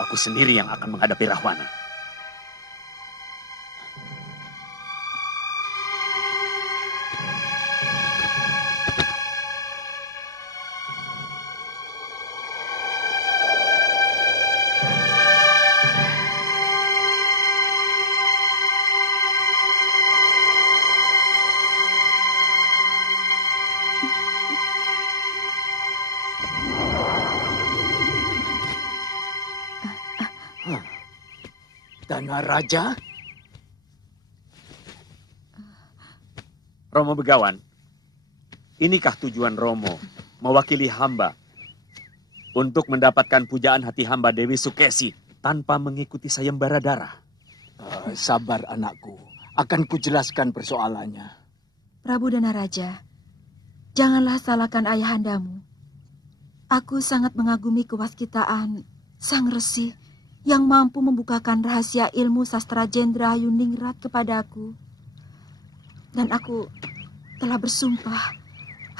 Aku sendiri yang akan menghadapi Rahwana. Dana Raja? Romo Begawan, inikah tujuan Romo mewakili hamba untuk mendapatkan pujaan hati hamba Dewi Sukesi tanpa mengikuti sayembara darah? Sabar anakku, akan kujelaskan persoalannya. Prabu Dana Raja, janganlah salahkan ayahandamu. Aku sangat mengagumi kewaskitaan Sang Resi yang mampu membukakan rahasia ilmu sastra Jendra Yuningrat kepadaku. Dan aku telah bersumpah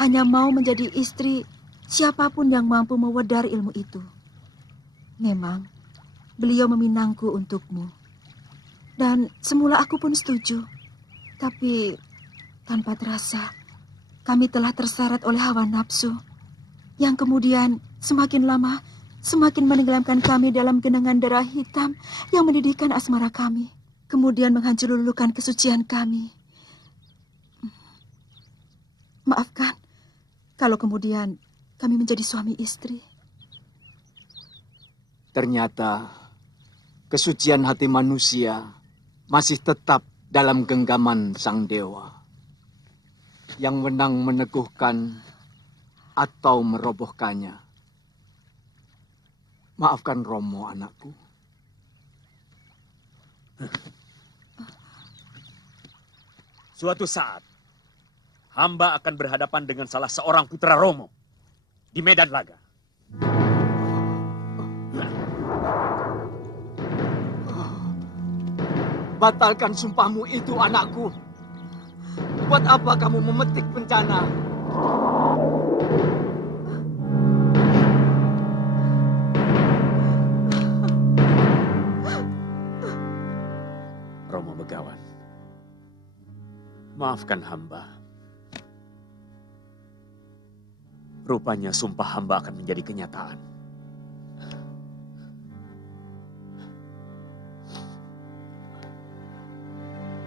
hanya mau menjadi istri siapapun yang mampu mewedar ilmu itu. Memang beliau meminangku untukmu. Dan semula aku pun setuju. Tapi tanpa terasa kami telah terseret oleh hawa nafsu yang kemudian semakin lama semakin menenggelamkan kami dalam genangan darah hitam yang mendidihkan asmara kami. Kemudian menghancur lulukan kesucian kami. Maafkan kalau kemudian kami menjadi suami istri. Ternyata kesucian hati manusia masih tetap dalam genggaman sang dewa. Yang menang meneguhkan atau merobohkannya. Maafkan Romo, anakku. Suatu saat, hamba akan berhadapan dengan salah seorang putra Romo di medan laga. Batalkan sumpahmu itu, anakku. Buat apa kamu memetik bencana? Romo Begawan, maafkan hamba. Rupanya sumpah hamba akan menjadi kenyataan.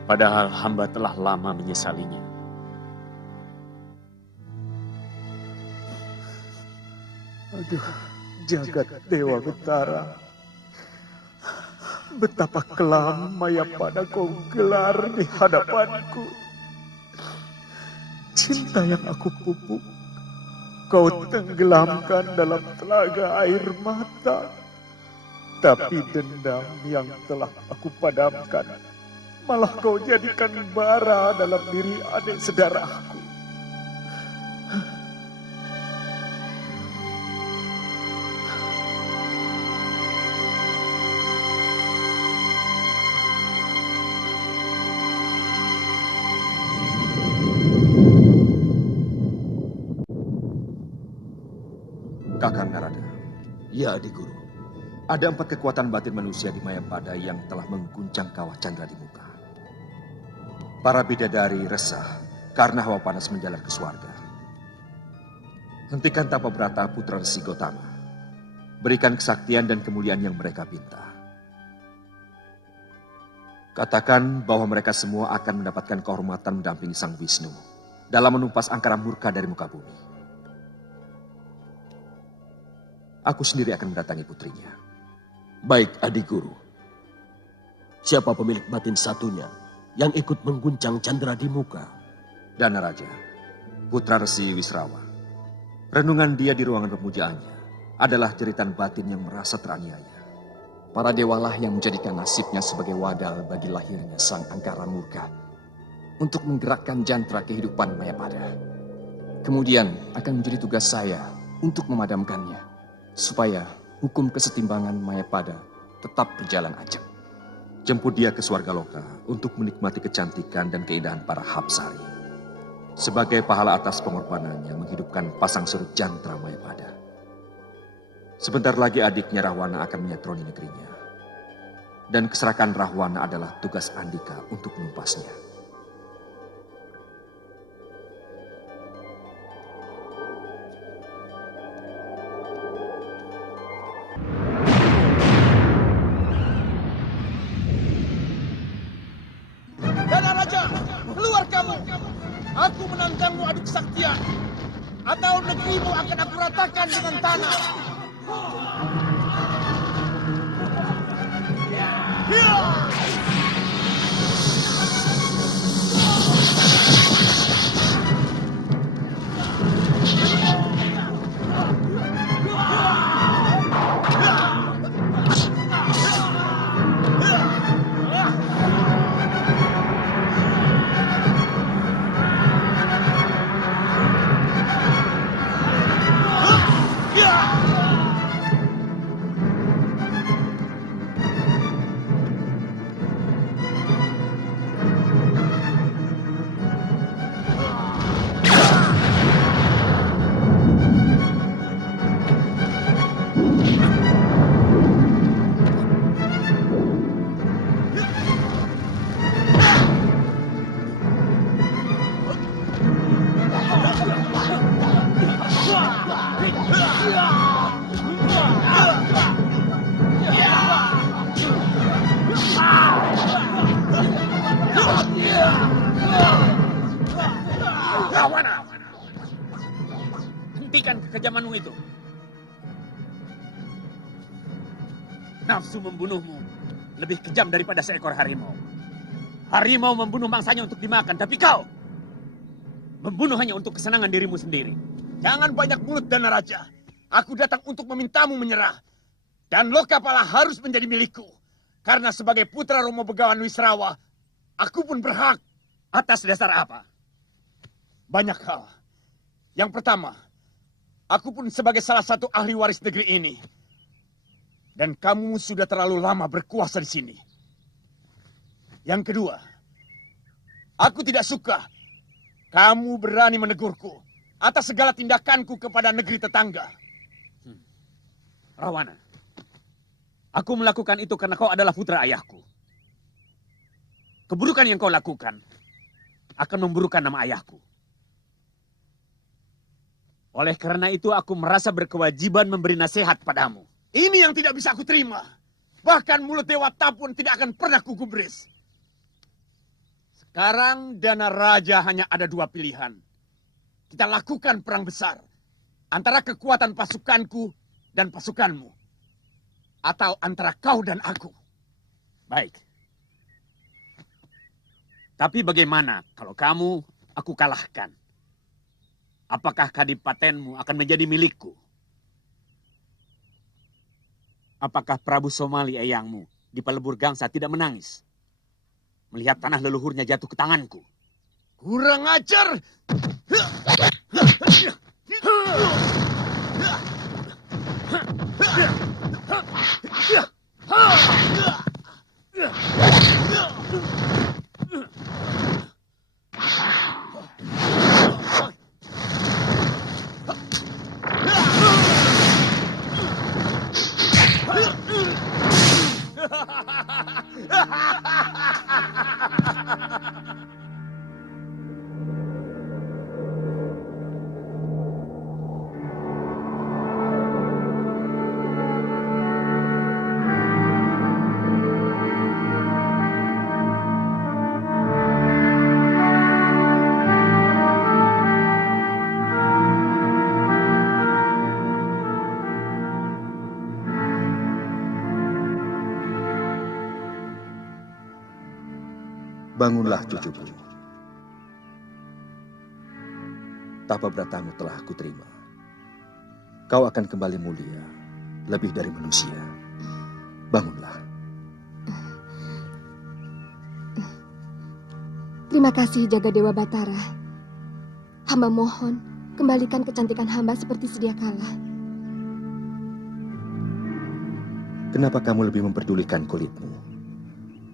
Padahal hamba telah lama menyesalinya. Aduh, jagat Dewa Betara. Betapa kelam Mayapada kau gelar di hadapanku. Cinta yang aku pupuk, kau tenggelamkan dalam telaga air mata. Tapi dendam yang telah aku padamkan, malah kau jadikan bara dalam diri adik saudaraku. Kakang Narada. Ya, Adik Guru. Ada 4 kekuatan batin manusia di Mayapada yang telah mengguncang kawah Candra di muka. Para bidadari resah karena hawa panas menjalar ke surga. Hentikan tapa berata putra Resi Gotama. Berikan kesaktian dan kemuliaan yang mereka pinta. Katakan bahwa mereka semua akan mendapatkan kehormatan mendampingi Sang Wisnu dalam menumpas angkara murka dari muka bumi. Aku sendiri akan mendatangi putrinya. Baik, Adik Guru. Siapa pemilik batin satunya yang ikut mengguncang Candra di muka? Dana Raja, putra Resi Wisrawa. Renungan dia di ruangan pemujaannya adalah jeritan batin yang merasa teraniaya. Para dewalah yang menjadikan nasibnya sebagai wadal bagi lahirnya sang angkara murka untuk menggerakkan jantra kehidupan Mayapada. Kemudian akan menjadi tugas saya untuk memadamkannya, supaya hukum kesetimbangan Mayapada tetap berjalan ajak. Jemput dia ke Swargaloka untuk menikmati kecantikan dan keindahan para Hapsari. Sebagai pahala atas pengorbanannya menghidupkan pasang surut jantra Mayapada. Sebentar lagi adiknya Rahwana akan menyatroni negerinya. Dan keserakan Rahwana adalah tugas Andika untuk menumpasnya. Dana Raja, keluar kamu! Aku menantangmu adu kesaktian. Atau negerimu akan aku ratakan dengan tanah. Rahwana! Hentikan kekejamanmu itu. Nafsu membunuhmu lebih kejam daripada seekor harimau. Harimau membunuh mangsanya untuk dimakan, tapi kau membunuh hanya untuk kesenangan dirimu sendiri. Jangan banyak mulut, Dana Raja. Aku datang untuk memintamu menyerah. Dan Lokapala harus menjadi milikku. Karena sebagai putra Romo Begawan Wisrawa, aku pun berhak. Atas dasar apa? Banyak hal. Yang pertama, aku pun sebagai salah satu ahli waris negeri ini. Dan kamu sudah terlalu lama berkuasa di sini. Yang kedua, aku tidak suka kamu berani menegurku atas segala tindakanku kepada negeri tetangga. Rahwana, aku melakukan itu karena kau adalah putra ayahku. Keburukan yang kau lakukan akan memburukan nama ayahku. Oleh karena itu aku merasa berkewajiban memberi nasihat padamu. Ini yang tidak bisa aku terima. Bahkan mulut Dewata pun tidak akan pernah kugubris. Sekarang Dana Raja hanya ada dua pilihan. Kita lakukan perang besar antara kekuatan pasukanku dan pasukanmu. Atau antara kau dan aku. Baik. Tapi bagaimana kalau kamu aku kalahkan? Apakah kadipatenmu akan menjadi milikku? Apakah Prabu Somali eyangmu di Pelebur Gangsa tidak menangis melihat tanah leluhurnya jatuh ke tanganku? Kurang ajar! Bangunlah cucuku. Tapa bratamu telah kuterima. Kau akan kembali mulia, lebih dari manusia. Bangunlah. Terima kasih Jaga Dewa Batara. Hamba mohon, kembalikan kecantikan hamba seperti sedia kala. Kenapa kamu lebih memperdulikan kulitmu?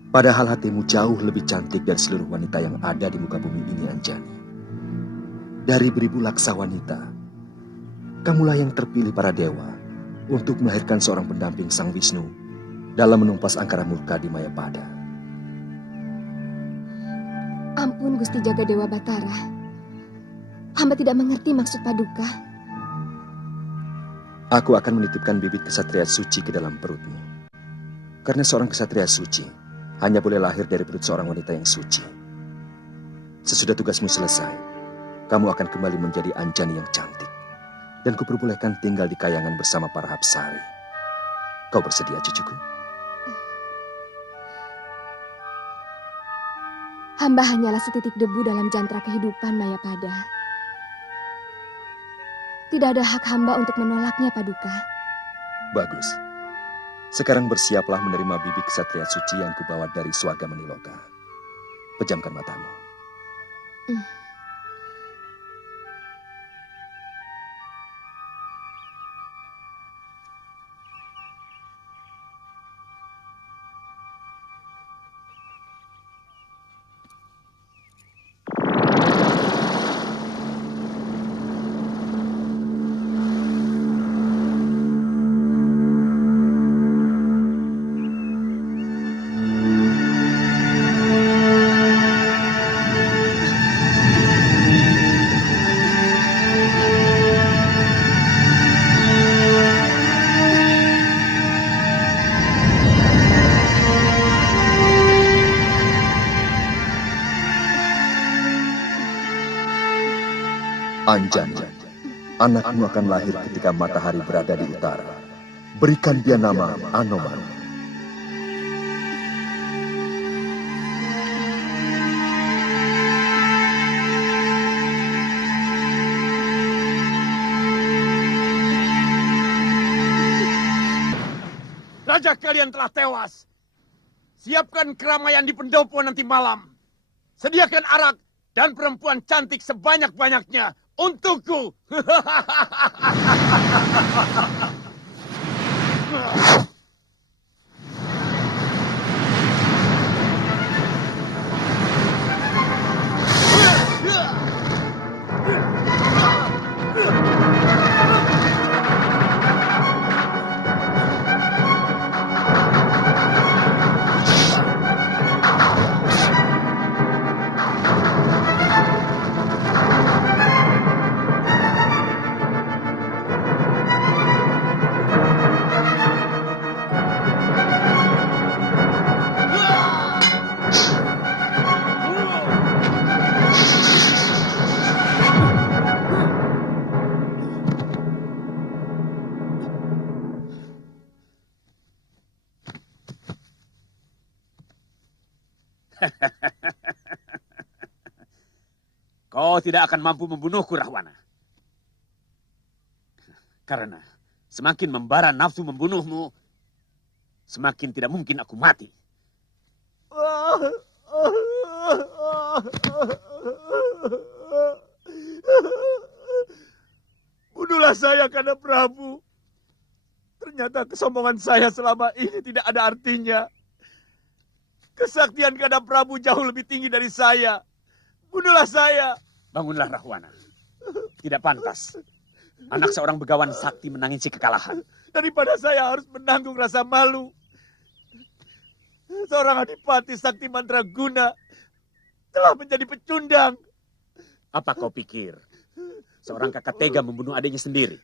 Padahal hatimu jauh lebih cantik dari seluruh wanita yang ada di muka bumi ini, Anjani. Dari beribu laksa wanita, kamulah yang terpilih para dewa untuk melahirkan seorang pendamping Sang Wisnu dalam menumpas angkara murka di Mayapada. Ampun Gusti Jagadewa Batara. Hamba tidak mengerti maksud Paduka. Aku akan menitipkan bibit kesatria suci ke dalam perutmu. Karena seorang kesatria suci hanya boleh lahir dari perut seorang wanita yang suci. Sesudah tugasmu selesai, kamu akan kembali menjadi Anjani yang cantik. Dan kuperbolehkan tinggal di kayangan bersama para Hapsari. Kau bersedia, cucuku? Hamba hanyalah setitik debu dalam jantra kehidupan Mayapada. Tidak ada hak hamba untuk menolaknya, Paduka. Bagus. Sekarang bersiaplah menerima bibit kesatria suci yang kubawa dari Swaga Maniloka. Pejamkan matamu. Anjani, anakmu akan lahir ketika matahari berada di utara. Berikan dia nama Anoman. Raja kalian telah tewas. Siapkan keramaian di pendopo nanti malam. Sediakan arak dan perempuan cantik sebanyak-banyaknya untukku. Kau tidak akan mampu membunuhku, Rahwana. Karena semakin membara nafsu membunuhmu, semakin tidak mungkin aku mati. Bunuhlah saya, Kanda Prabu. Ternyata kesombongan saya selama ini tidak ada artinya. Kesaktian Kanda Prabu jauh lebih tinggi dari saya. Bunuhlah saya. Bangunlah, Rahwana. Tidak pantas. Anak seorang begawan sakti menangisi kekalahan. Daripada saya harus menanggung rasa malu. Seorang adipati sakti mandraguna telah menjadi pecundang. Apa kau pikir? Seorang kakak tega membunuh adiknya sendiri.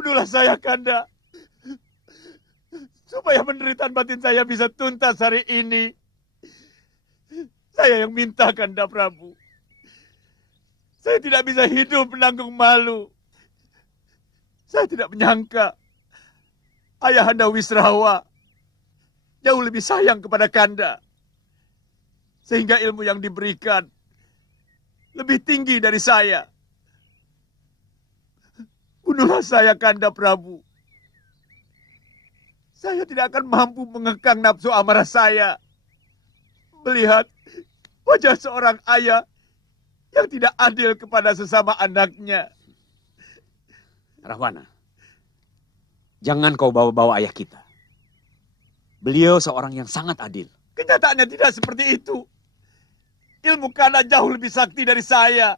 Bunuhlah saya, Kanda. Supaya penderitaan batin saya bisa tuntas hari ini. Saya yang minta, Kanda Prabu. Saya tidak bisa hidup menanggung malu. Saya tidak menyangka Ayahanda Wisrawa jauh lebih sayang kepada Kanda. Sehingga ilmu yang diberikan lebih tinggi dari saya. Bunuhlah saya, Kanda Prabu. Saya tidak akan mampu mengekang nafsu amarah saya. Melihat wajah seorang ayah yang tidak adil kepada sesama anaknya. Rahwana, jangan kau bawa-bawa ayah kita. Beliau seorang yang sangat adil. Kenyataannya tidak seperti itu. Ilmu kana jauh lebih sakti dari saya.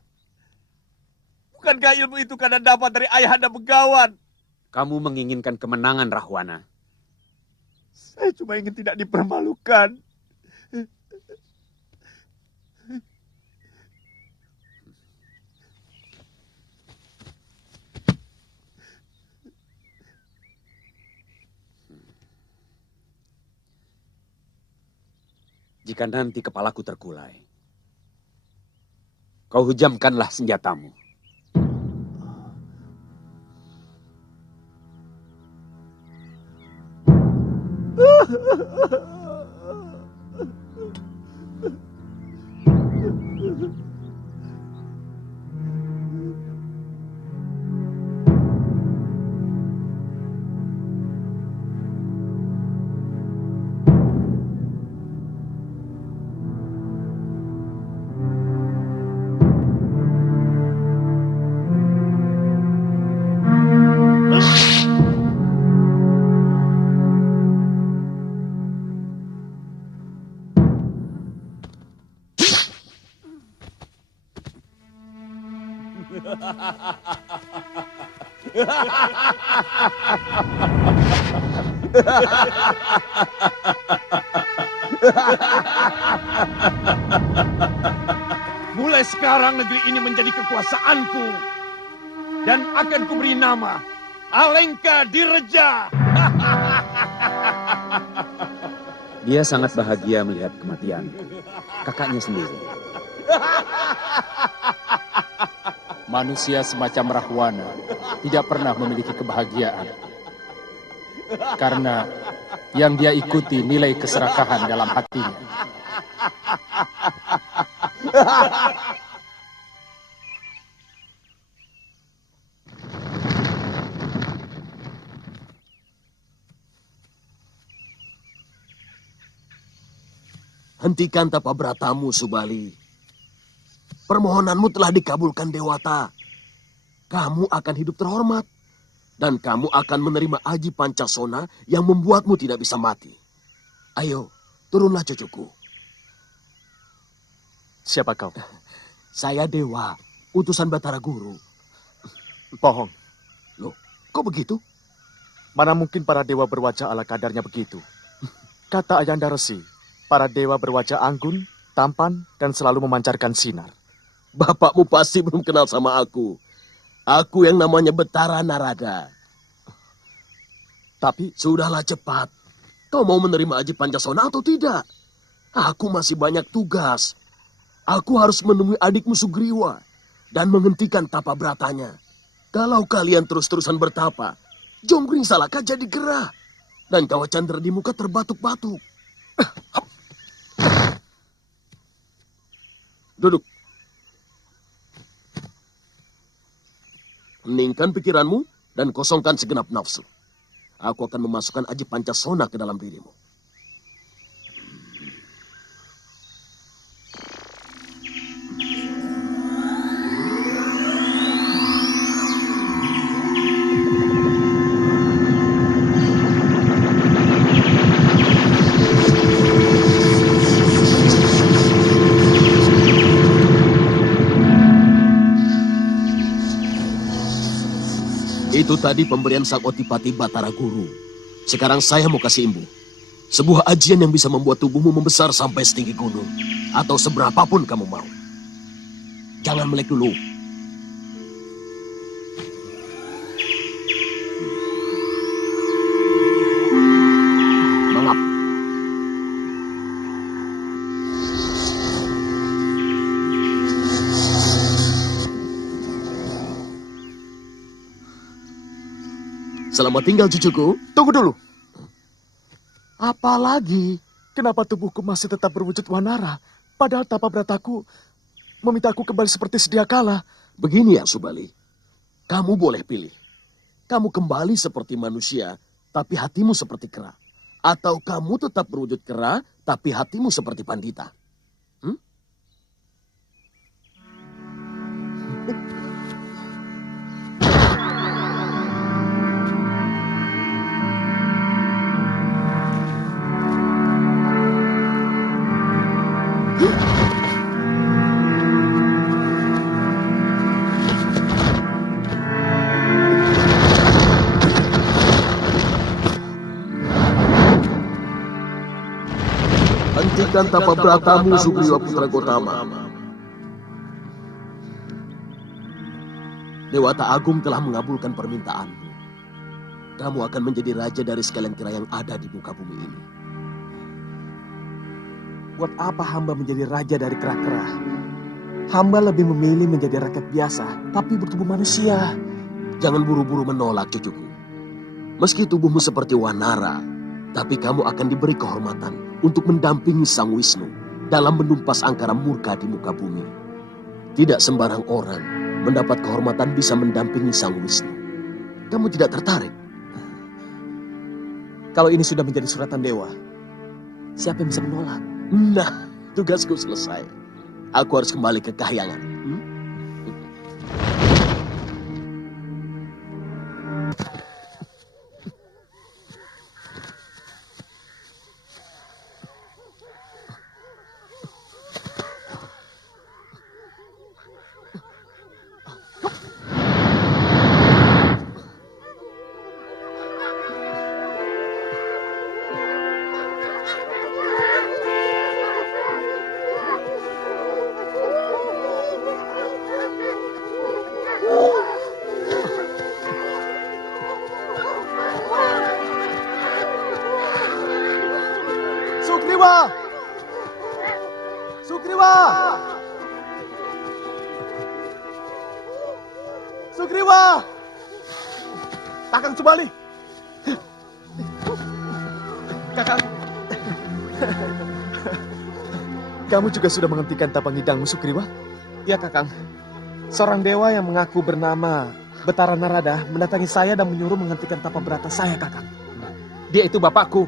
Bukankah ilmu itu kana dapat dari ayahanda Begawan? Kamu menginginkan kemenangan, Rahwana. Saya cuma ingin tidak dipermalukan. Jika nanti kepalaku terkulai, kau hujamkanlah senjatamu. Mulai sekarang negeri ini menjadi kekuasaanku. Dan akan kuberi nama Alengka Direja. Dia sangat bahagia melihat kematianku. Kakaknya sendiri. Manusia semacam Rahwana tidak pernah memiliki kebahagiaan. Karena yang dia ikuti nilai keserakahan dalam hatinya. Hentikan tapa beratamu, Subali. Permohonanmu telah dikabulkan Dewata. Kamu akan hidup terhormat. Dan kamu akan menerima aji Pancasona yang membuatmu tidak bisa mati. Ayo, turunlah cucuku. Siapa kau? Saya Dewa, utusan Batara Guru. Bohong. Loh, kok begitu? Mana mungkin para dewa berwajah ala kadarnya begitu? Kata Ayanda Resi, para dewa berwajah anggun, tampan, dan selalu memancarkan sinar. Bapakmu pasti belum kenal sama aku. Aku yang namanya Betara Narada. Tapi, sudahlah cepat. Kau mau menerima aji Pancasona atau tidak? Aku masih banyak tugas. Aku harus menemui adikmu Sugriwa dan menghentikan tapa beratanya. Kalau kalian terus-terusan bertapa, Jonggring Salaka jadi gerah. Dan Kawah Candra di muka terbatuk-batuk. Duduk. Heningkan pikiranmu dan kosongkan segenap nafsu. Aku akan memasukkan aji Pancasona ke dalam dirimu. Itu tadi pemberian Sang Otipati Batara Guru. Sekarang saya mau kasih imbu. Sebuah ajian yang bisa membuat tubuhmu membesar sampai setinggi gunung. Atau seberapapun kamu mau. Jangan melek dulu. Mangap. Selamat tinggal cucuku. tunggu dulu. Apa lagi? Kenapa tubuhku masih tetap berwujud wanara? Padahal tapa berataku memintaku kembali seperti sedia kala. Begini ya Subali. Kamu boleh pilih. Kamu kembali seperti manusia, tapi hatimu seperti kera. Atau kamu tetap berwujud kera, tapi hatimu seperti pandita. Hentikan tapa beratamu, Sugriwa Putra Gotama. Dewata Agung telah mengabulkan permintaanmu. Kamu akan menjadi raja dari sekalian kera yang ada di muka bumi ini. Buat apa hamba menjadi raja dari kera-kera? Hamba lebih memilih menjadi rakyat biasa, tapi bertubuh manusia. Jangan buru-buru menolak, cucuku. Meski tubuhmu seperti Wanara, tapi kamu akan diberi kehormatan untuk mendampingi Sang Wisnu dalam menumpas angkara murka di muka bumi. Tidak sembarang orang mendapat kehormatan bisa mendampingi Sang Wisnu. Kamu tidak tertarik? Kalau ini sudah menjadi suratan dewa, siapa yang bisa menolak? Nah, tugasku selesai. Aku harus kembali ke kahyangan. Sugriwa! Sugriwa! Sugriwa! Kakang Subali! Kakang! Kamu juga sudah menghentikan tapang hidangmu, Sugriwa? Ya, Kakang. Seorang dewa yang mengaku bernama Betara Narada mendatangi saya dan menyuruh menghentikan tapa berata saya, Kakang. Dia itu bapakku.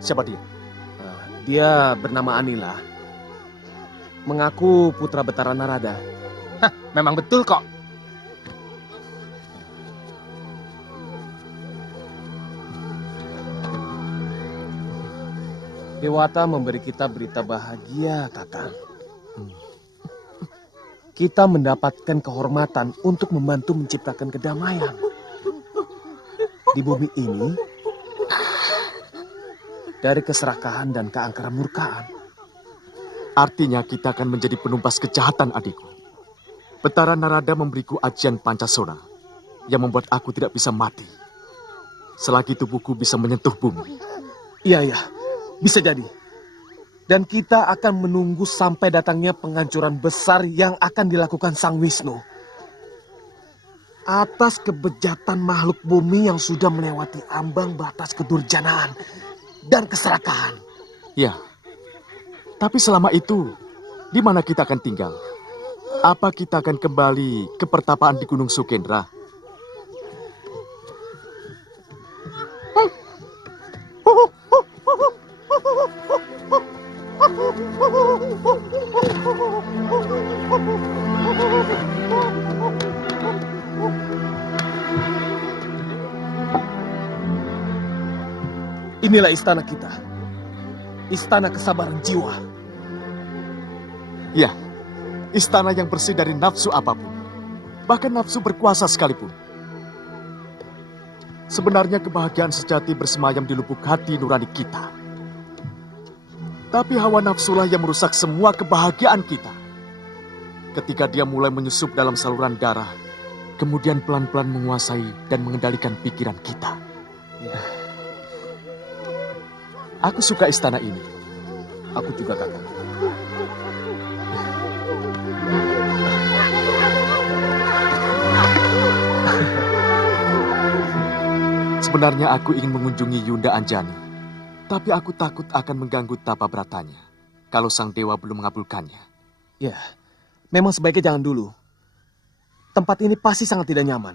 Siapa dia? Dia bernama Anila. Mengaku putra Betara Narada. Hah, memang betul kok. Dewata memberi kita berita bahagia, Kakang. Kita mendapatkan kehormatan untuk membantu menciptakan kedamaian. Di bumi ini, dari keserakahan dan keangkara murkaan. Artinya kita akan menjadi penumpas kejahatan, adikku. Betara Narada memberiku ajian Pancasona yang membuat aku tidak bisa mati selagi tubuhku bisa menyentuh bumi. Iya, bisa jadi. Dan kita akan menunggu sampai datangnya penghancuran besar yang akan dilakukan Sang Wisnu atas kebejatan makhluk bumi yang sudah melewati ambang batas kedurjanaan dan keserakahan. Ya, tapi selama itu, di mana kita akan tinggal? Apa kita akan kembali ke pertapaan di Gunung Sukendra? Inilah istana kita. Istana kesabaran jiwa. Ya, istana yang bersih dari nafsu apapun. Bahkan nafsu berkuasa sekalipun. Sebenarnya kebahagiaan sejati bersemayam di lubuk hati nurani kita. Tapi hawa nafsulah yang merusak semua kebahagiaan kita. Ketika dia mulai menyusup dalam saluran darah, kemudian pelan-pelan menguasai dan mengendalikan pikiran kita. Ya. Aku suka istana ini. Aku juga, Kakang. Sebenarnya aku ingin mengunjungi Yunda Anjani. Tapi aku takut akan mengganggu tapa beratanya kalau sang dewa belum mengabulkannya. Ya, memang sebaiknya jangan dulu. Tempat ini pasti sangat tidak nyaman.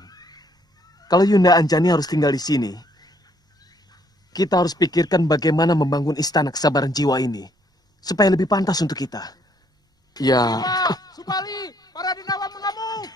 Kalau Yunda Anjani harus tinggal di sini, kita harus pikirkan bagaimana membangun istana kesabaran jiwa ini supaya lebih pantas untuk kita. Ya. Subali, para denawa mengamuk.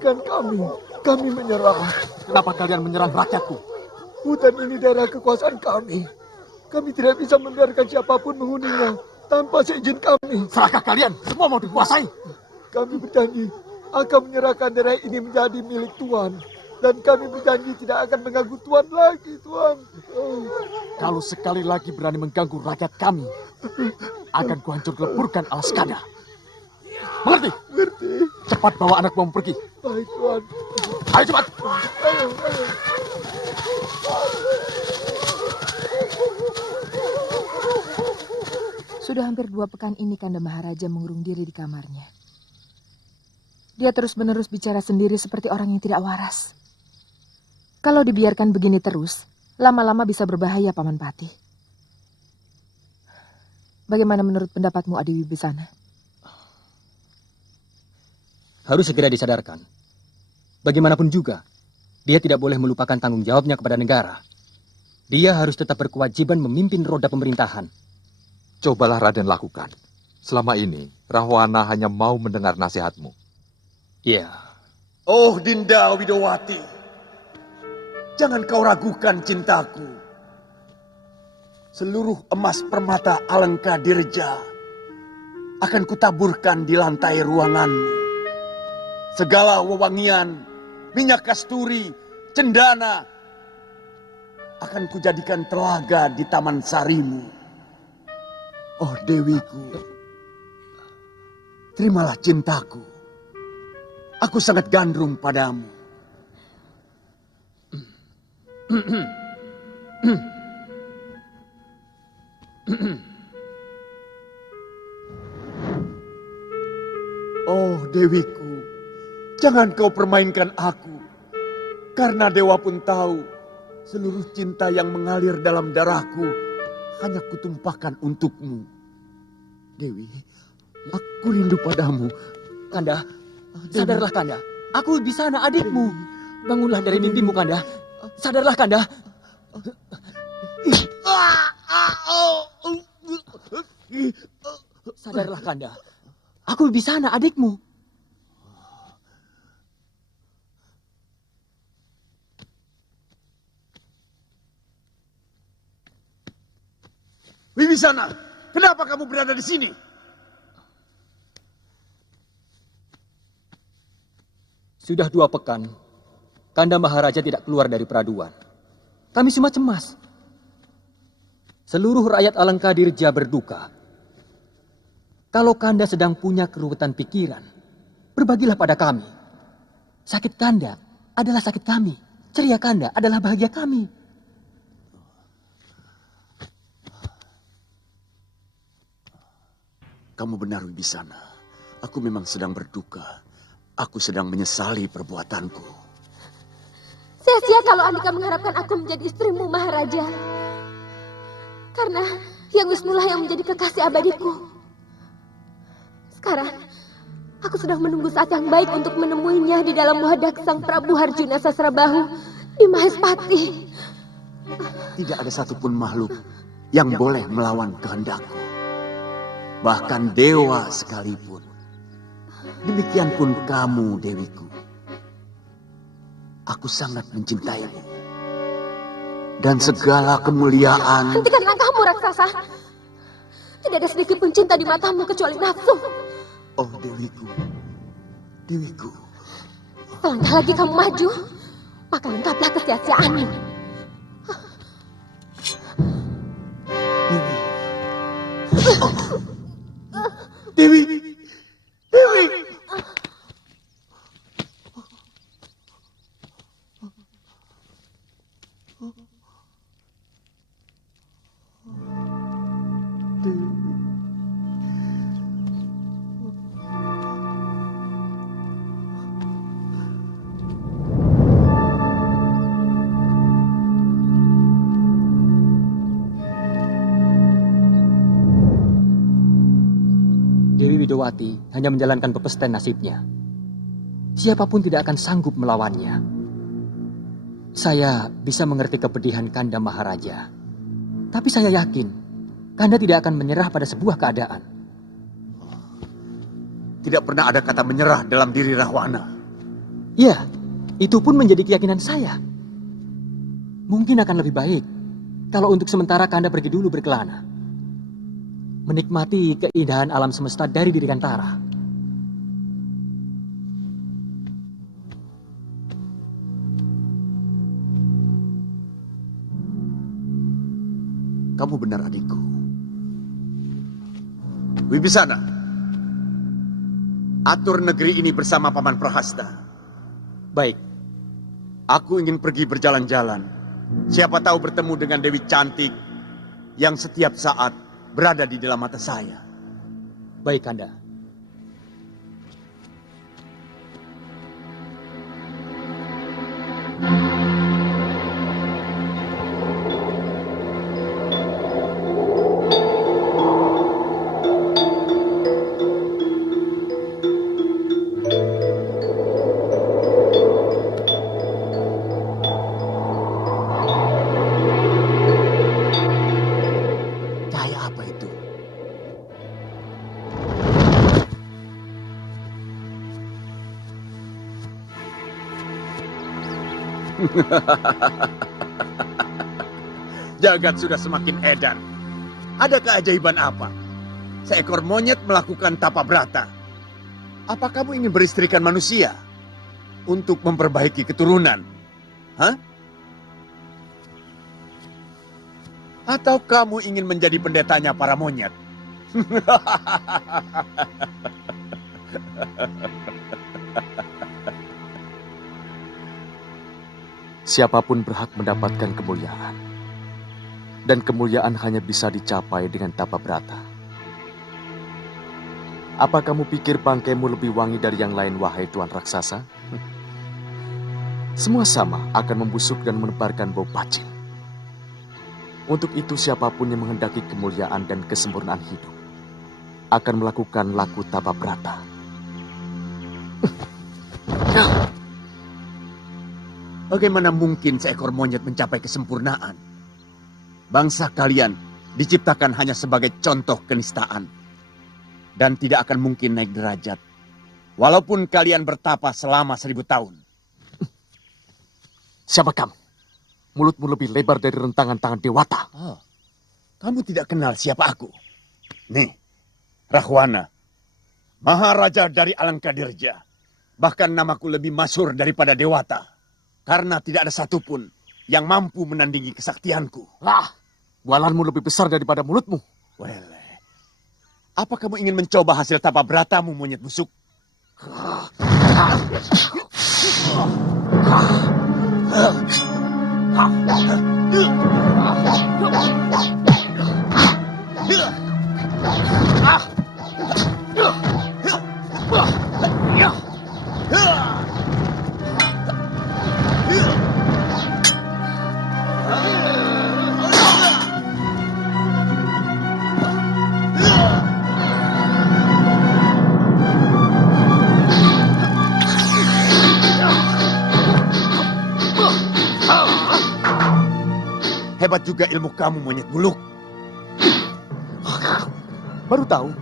Izinkan kami. Kami menyerah. Kenapa kalian menyerang rakyatku? Hutan ini daerah kekuasaan kami. Kami tidak bisa membiarkan siapapun menghuninya tanpa seizin kami. Serahkah kalian? Semua mau dikuasai. Kami berjanji akan menyerahkan daerah ini menjadi milik Tuan. Dan kami berjanji tidak akan mengganggu Tuan lagi, Tuan. Kalau sekali lagi berani mengganggu rakyat kami, akan kuhancur leburkan Alaskada. Mengerti? Mengerti. Cepat bawa anakmu pergi. Baik, Tuan. Ayo cepat. Ayo. Sudah hampir 2 pekan ini Kanda Maharaja mengurung diri di kamarnya. Dia terus-menerus bicara sendiri seperti orang yang tidak waras. Kalau dibiarkan begini terus, lama-lama bisa berbahaya, Paman Patih. Bagaimana menurut pendapatmu, Adi Wibisana? Harus segera disadarkan. Bagaimanapun juga, dia tidak boleh melupakan tanggung jawabnya kepada negara. Dia harus tetap berkewajiban memimpin roda pemerintahan. Cobalah Raden lakukan. Selama ini, Rahwana hanya mau mendengar nasihatmu. Iya. Oh, Dinda Widowati. Jangan kau ragukan cintaku. Seluruh emas permata Alengka Dirja akan kutaburkan di lantai ruanganmu. Segala wewangian, minyak kasturi, cendana akan kujadikan telaga di taman sarimu. Oh Dewiku, terimalah cintaku. Aku sangat gandrung padamu. Oh Dewiku, jangan kau permainkan aku. Karena Dewa pun tahu seluruh cinta yang mengalir dalam darahku hanya kutumpahkan untukmu. Dewi, aku rindu padamu. Kanda, sadarlah Kanda. Aku Wibisana, adikmu. Bangunlah dari mimpimu, Kanda. Sadarlah, Kanda. Sadarlah, Kanda. Aku Wibisana, adikmu. Wibisana, kenapa kamu berada di sini? Sudah 2 pekan, Kanda Maharaja tidak keluar dari peraduan. Kami semua cemas. Seluruh rakyat Alengka Dirja berduka. Kalau Kanda sedang punya keruwetan pikiran, berbagilah pada kami. Sakit Kanda adalah sakit kami. Ceria Kanda adalah bahagia kami. Kamu benar, Wibisana. Aku memang sedang berduka. Aku sedang menyesali perbuatanku. Sia-sia kalau Andika mengharapkan aku menjadi istrimu, Maharaja. Karena Yang Wisnulah yang menjadi kekasih abadiku. Sekarang, aku sudah menunggu saat yang baik untuk menemuinya di dalam wadah Sang Prabu Harjuna Sasrabahu di Mahespati. Tidak ada satupun makhluk yang boleh melawan kehendakku. Bahkan dewa sekalipun. Demikian pun kamu, Dewiku. Aku sangat mencintaimu. Dan segala kemuliaan... Hentikan langkahmu, raksasa. Tidak ada sedikit pun cinta di matamu kecuali nafsu. Oh, Dewiku. Dewiku. Selangkah lagi kamu maju, maka lengkaplah kesia-siaanmu. Dewi. Dewi. Dewi Widowati hanya menjalankan pepesten nasibnya. Siapapun tidak akan sanggup melawannya. Saya bisa mengerti kepedihan Kanda Maharaja. Tapi saya yakin, Kanda tidak akan menyerah pada sebuah keadaan. Tidak pernah ada kata menyerah dalam diri Rahwana. Ya, itu pun menjadi keyakinan saya. Mungkin akan lebih baik kalau untuk sementara Kanda pergi dulu berkelana. Menikmati keindahan alam semesta dari Dirgantara. Kamu benar, adikku. Wibisana, atur negeri ini bersama Paman Prahasta. Baik. Aku ingin pergi berjalan-jalan. Siapa tahu bertemu dengan Dewi cantik yang setiap saat berada di dalam mata saya. Baik, Kanda. Jagat sudah semakin edan. Ada keajaiban apa? Seekor monyet melakukan tapa brata. Apa kamu ingin beristrikan manusia? Untuk memperbaiki keturunan? Hah? Atau kamu ingin menjadi pendetanya para monyet? Siapapun berhak mendapatkan kemuliaan. Dan kemuliaan hanya bisa dicapai dengan tapa brata. Apa kamu pikir bangkaimu lebih wangi dari yang lain, wahai Tuan Raksasa? Semua sama akan membusuk dan menebarkan bau pacing. Untuk itu siapapun yang menghendaki kemuliaan dan kesempurnaan hidup akan melakukan laku tapa brata. Bagaimana mungkin seekor monyet mencapai kesempurnaan? Bangsa kalian diciptakan hanya sebagai contoh kenistaan. Dan tidak akan mungkin naik derajat. Walaupun kalian bertapa selama 1000 tahun. Siapa kamu? Mulutmu lebih lebar dari rentangan tangan Dewata. Oh, kamu tidak kenal siapa aku? Nih, Rahwana. Maharaja dari Alangkadirja. Bahkan namaku lebih masyhur daripada Dewata. Karena tidak ada satupun yang mampu menandingi kesaktianku. Walanmu lebih besar daripada mulutmu. Apa kamu ingin mencoba hasil tapa bratamu, monyet busuk? Hebat juga ilmu kamu, monyet buluk. Baru tahu.